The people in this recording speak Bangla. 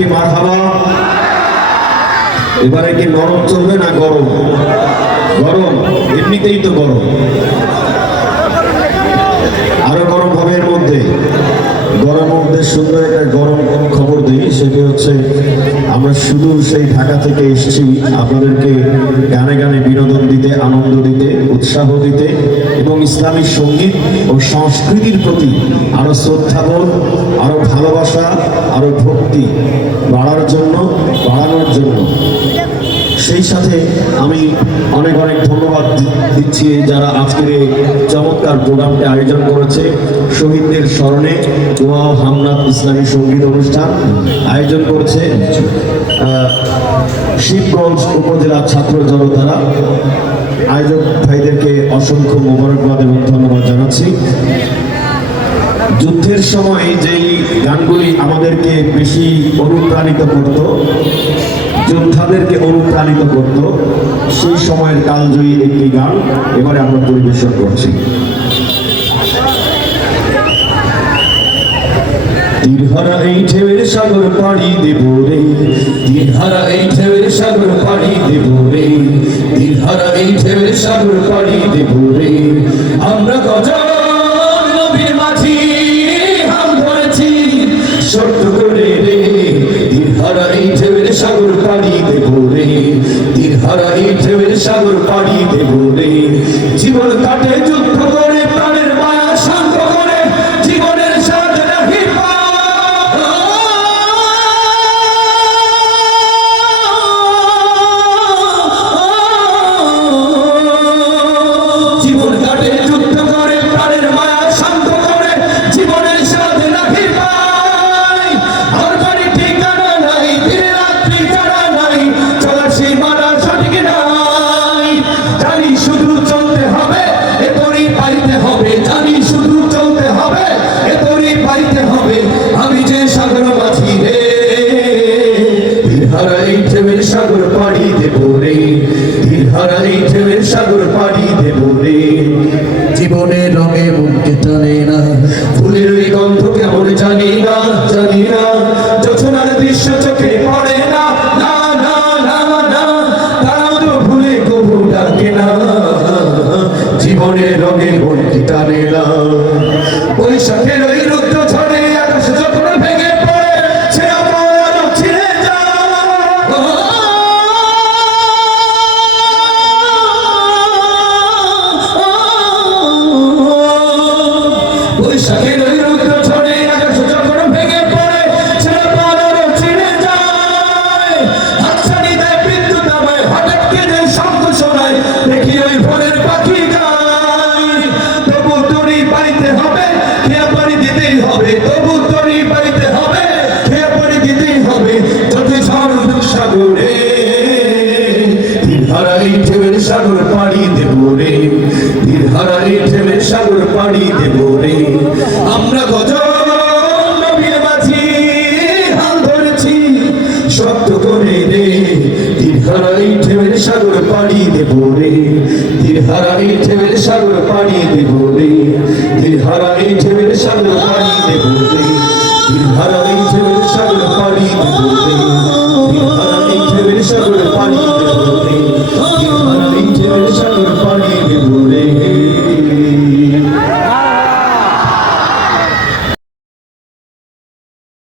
কি মার এবারে কি নরম চলবে না গরম? গরম, এমনিতেই তো গরম। আরও গরম হবে এর মধ্যে। গরম মধ্যে সুন্দর একটা গরম খবর দিই, সেটি হচ্ছে আমরা শুধু সেই ঢাকা থেকে এসেছি আপনাদেরকে গানে গানে বিনোদন দিতে, আনন্দ দিতে, উৎসাহ দিতে এবং ইসলামী সংগীত ও সংস্কৃতির প্রতি আরও শ্রদ্ধাবোধ, আরও ভালোবাসা, আরও ভক্তি বাড়ার জন্য, বাড়ানোর জন্য। সেই সাথে আমি অনেক অনেক ধন্যবাদ দিচ্ছি যারা আজকের এই চমৎকার প্রোগ্রামটি আয়োজন করেছে। শহীদদের স্মরণে দোয়া হামনাথ ইসলামী সংগীত অনুষ্ঠান আয়োজন করেছে শিবগঞ্জ উপজেলা ছাত্র জনতারা। আয়োজক ভাইদেরকে অসংখ্য মোবারকবাদ এবং ধন্যবাদ জানাচ্ছি। যুদ্ধের সময় যেই গানগুলি আমাদেরকে বেশি অনুপ্রাণিত করত, যোদ্ধাদেরকে অনুপ্রাণিত করত, সেই সময়ের কালজয়ী একটি গান এবারে আমরা পরিবেশন করছি। এই সাগর পাড়ি দেব রে তীরহারা এই ঢেউয়ের সাগর পাড়ি দেব রে তীরহারা এই ঢেউয়ের সাগর পাড়ি দেব রে, আমরা গজন সাগর পাড়ি দেব রে। দিন হারাই ঢেউয়ের সাগর পাড়ি দেব। জীবনের রঙে টানে না। ফুলের গন্ধ কেমন জানি না জানি না। দৃশ্য চোখে পড়ে না। না না না ভুলে ডাকে না। জীবনের রঙে টানে না। বৈশাখের সাগর পাড়ি দেব রে। তীর হারাই ঢেউয়ের সাগর পাড়ি দেব রে। তীর হারাই ঢেউয়ের সাগর পাড়ি দেব রে। তীর হারাই ঢেউয়ের সাগর পাড়ি দেব রে